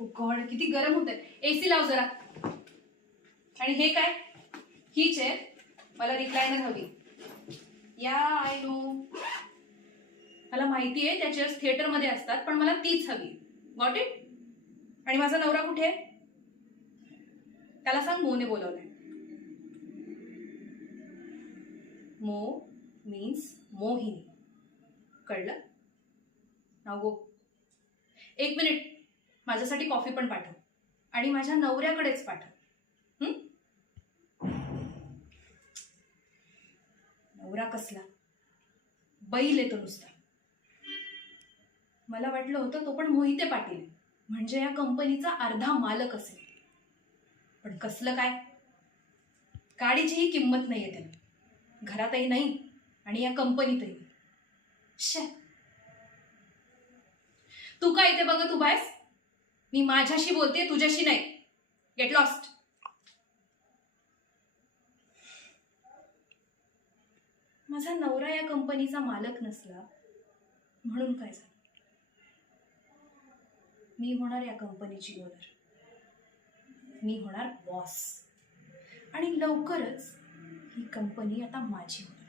ओ God, किती गरम होतंय. एसी लाव जरा. आणि हे काय? ही चेअर मला रिक्लायनर हवी. या आय नो, मला माहिती आहे त्या चेअर्स थिएटरमध्ये असतात, पण मला तीच हवी. Got it? आणि माझा नवरा कुठे आहे? त्याला सांग मोने बोलवलंय. मो मीन्स मोहिनी. कळलं? नाव गो. एक मिनिट, माझ्यासाठी कॉफी पण पाठव. आणि माझ्या नवऱ्याकडेच पाठव. नवरा कसला बैल येतो नुसता. मला वाटलं होतं तो पण मोहिते पाटील, म्हणजे या कंपनीचा अर्धा मालक असेल. पण कसलं काय, गाडीचीही किंमत नाहीये त्याला. घरातही नाही आणि या कंपनीतही. शे, तू काय इथे बघत उभा आहेस? मी माझ्याशी बोलते, तुझ्याशी नाही. Get lost. माझा नवरा या कंपनीचा मालक नसला म्हणून काय झालं? मी होणार या कंपनीची ओनर. मी होणार बॉस. आणि लवकरच ही कंपनी आता माझी होणार.